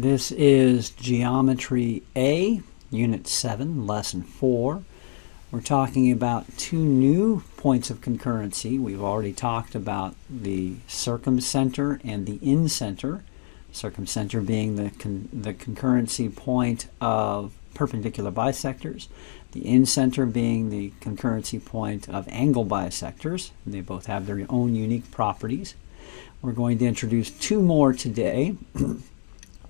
This is Geometry A, Unit 7, Lesson 4. We're talking about two new points of concurrency. We've already talked about the circumcenter and the incenter. Circumcenter being the concurrency point of perpendicular bisectors. The incenter being the concurrency point of angle bisectors. They both have their own unique properties. We're going to introduce two more today.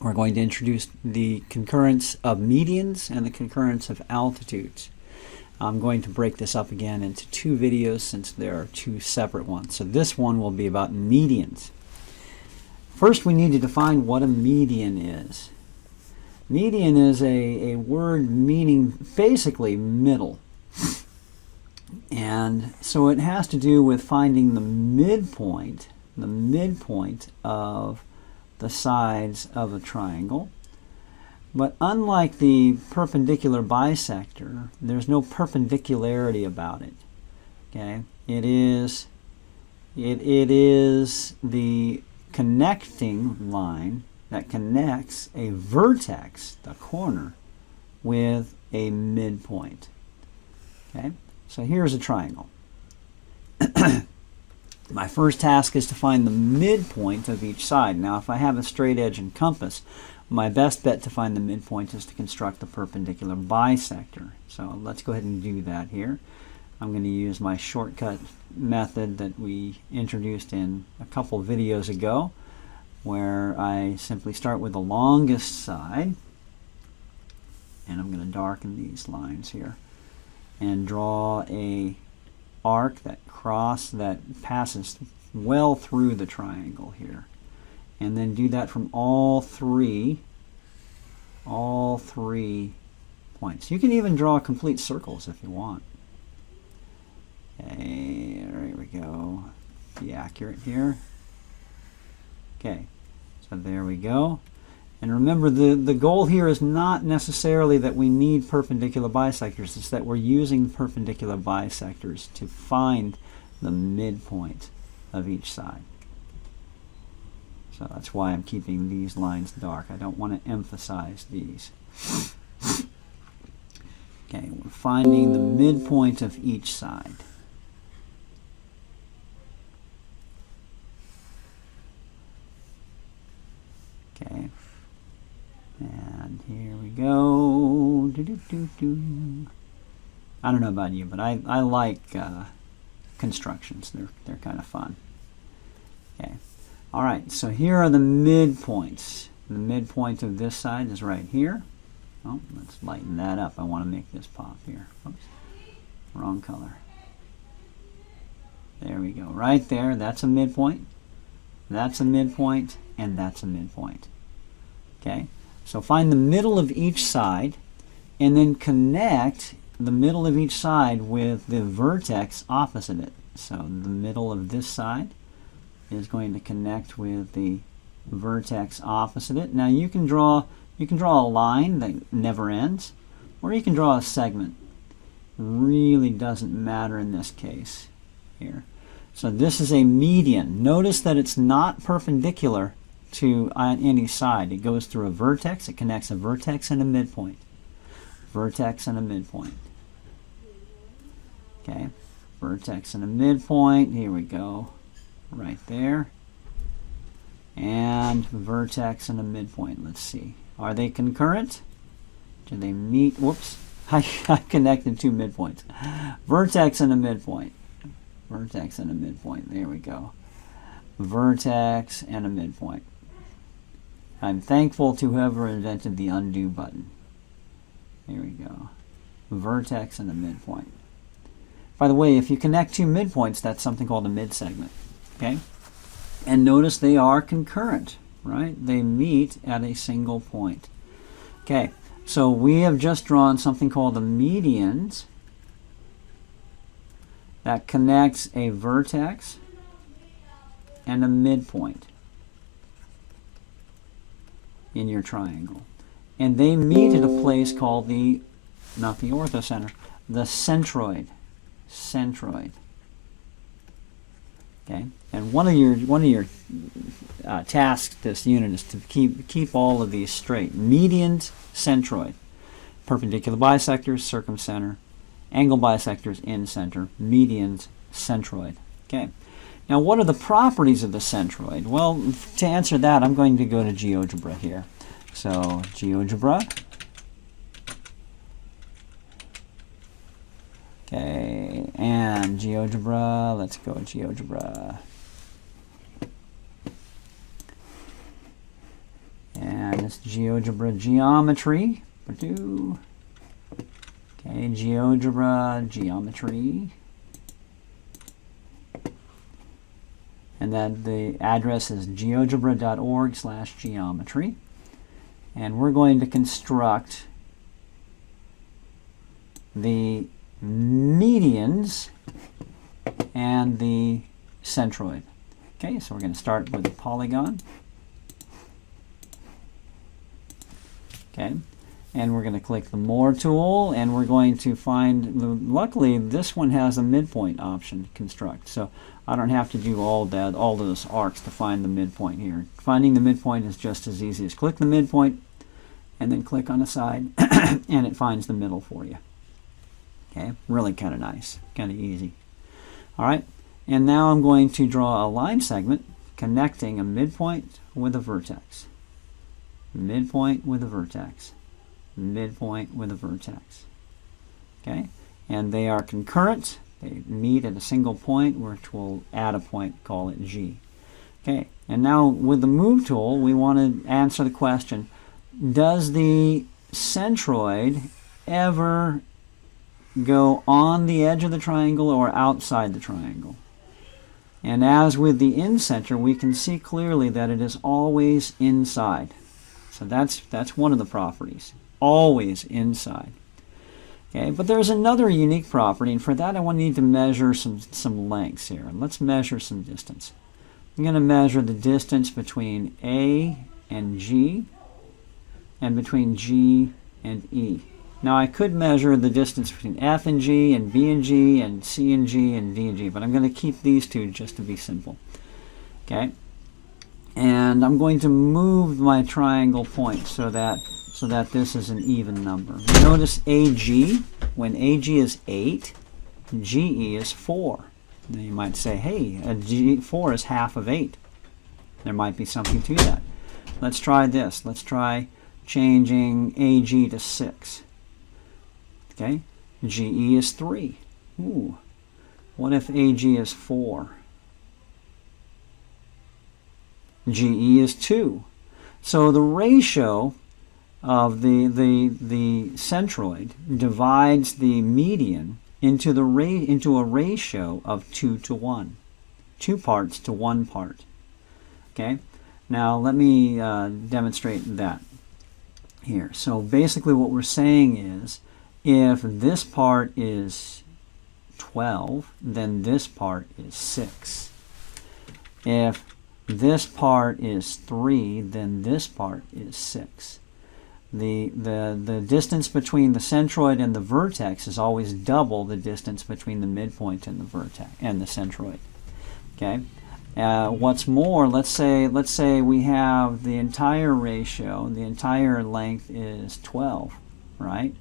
We're going to introduce the concurrence of medians and the concurrence of altitudes. I'm going to break this up again into two videos since there are two separate ones. So this one will be about medians. First, we need to define what a median is. Median is a word meaning basically middle. And so it has to do with finding the midpoint of the sides of a triangle. But unlike the perpendicular bisector, there's no perpendicularity about it. Okay? It is the connecting line that connects a vertex, the corner, with a midpoint. Okay? So here's a triangle. My first task is to find the midpoint of each side. Now, if I have a straight edge and compass, my best bet to find the midpoint is to construct the perpendicular bisector. So let's go ahead and do that here. I'm going to use my shortcut method that we introduced in a couple videos ago, where I simply start with the longest side, and I'm going to darken these lines here, and draw a arc that passes well through the triangle here, and then do that from all three points. You can even draw complete circles if you want. Okay, there we go. Be accurate here. Okay, so there we go. And remember, the goal here is not necessarily that we need perpendicular bisectors. It's that we're using perpendicular bisectors to find the midpoint of each side. So that's why I'm keeping these lines dark. I don't want to emphasize these. Okay, we're finding the midpoint of each side. Okay. And here we go. I don't know about you, but I like constructions. They're kind of fun. Okay. All right. So here are the midpoints. The midpoint of this side is right here. Oh, let's lighten that up. I want to make this pop here. Oops. Wrong color. There we go. Right there. That's a midpoint. That's a midpoint, and that's a midpoint. Okay. So find the middle of each side, and then connect the middle of each side with the vertex opposite it. So the middle of this side is going to connect with the vertex opposite it. Now you can draw a line that never ends, or you can draw a segment. Really doesn't matter in this case here. So this is a median. Notice that it's not perpendicular to any side. It goes through a vertex. It connects a vertex and a midpoint. Vertex and a midpoint. Okay, vertex and a midpoint. Here we go. Right there. And vertex and a midpoint. Let's see. Are they concurrent? Do they meet? Whoops. I connected two midpoints. Vertex and a midpoint. Vertex and a midpoint. There we go. Vertex and a midpoint. I'm thankful to whoever invented the undo button. Here we go. Vertex and a midpoint. By the way, if you connect two midpoints, that's something called a midsegment. Okay? And notice they are concurrent, right? They meet at a single point. Okay, so we have just drawn something called the medians that connects a vertex and a midpoint in your triangle. And they meet at a place called the, not the orthocenter, the centroid. Centroid. Okay, and one of your task, this unit, is to keep all of these straight. Medians, centroid. Perpendicular bisectors, circumcenter. Angle bisectors, in-center. Medians, centroid. Okay. Now, what are the properties of the centroid? Well, to answer that, I'm going to go to GeoGebra here. So, GeoGebra. Okay, and GeoGebra, let's go GeoGebra. And it's GeoGebra geometry. Okay, GeoGebra geometry. And then the address is geogebra.org/geometry. And we're going to construct the medians and the centroid. Okay, so we're going to start with the polygon. Okay, and we're going to click the More tool, and we're going to find, luckily this one has a midpoint option, construct, so I don't have to do all those arcs to find the midpoint here. Finding the midpoint is just as easy as click the midpoint and then click on the side and it finds the middle for you. Okay, really kind of nice, kind of easy. All right, and now I'm going to draw a line segment connecting a midpoint with a vertex. Midpoint with a vertex. Midpoint with a vertex. Okay, and they are concurrent. They meet at a single point, which we'll add a point, call it G. Okay, and now with the Move tool, we want to answer the question, does the centroid ever go on the edge of the triangle or outside the triangle? And as with the in-center, we can see clearly that it is always inside. So that's one of the properties, always inside. Okay, but there's another unique property, and for that I need to measure some lengths here. Let's measure some distance. I'm going to measure the distance between A and G, and between G and E. Now I could measure the distance between F and G, and B and G, and C and G, and D and G, but I'm going to keep these two just to be simple. Okay, and I'm going to move my triangle point so that this is an even number. Notice AG, when AG is 8, GE is 4. Now you might say, hey, 4 is half of 8. There might be something to that. Let's try this. Let's try changing AG to 6. Okay, GE is 3. Ooh, what if AG is 4? GE is 2. So the ratio of the centroid divides the median into a ratio of 2 to 1. 2 parts to 1 part. Okay, now let me demonstrate that here. So basically what we're saying is, if this part is 12, then this part is 6. If this part is 3, then this part is 6. The distance between the centroid and the vertex is always double the distance between the midpoint and the vertex and the centroid. Okay. What's more, let's say we have the entire ratio, the entire length is 12, right?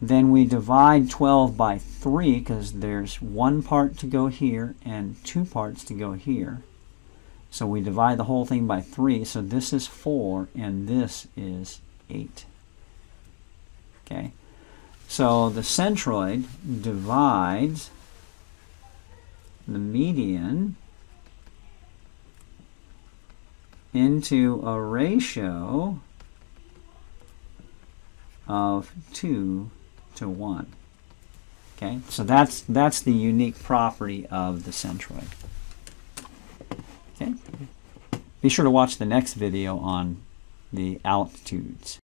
Then we divide 12 by 3 because there's 1 part to go here and 2 parts to go here. So we divide the whole thing by 3. So this is 4 and this is 8. Okay. So the centroid divides the median into a ratio of 2 to 1. Okay, so that's the unique property of the centroid. Okay, be sure to watch the next video on the altitudes.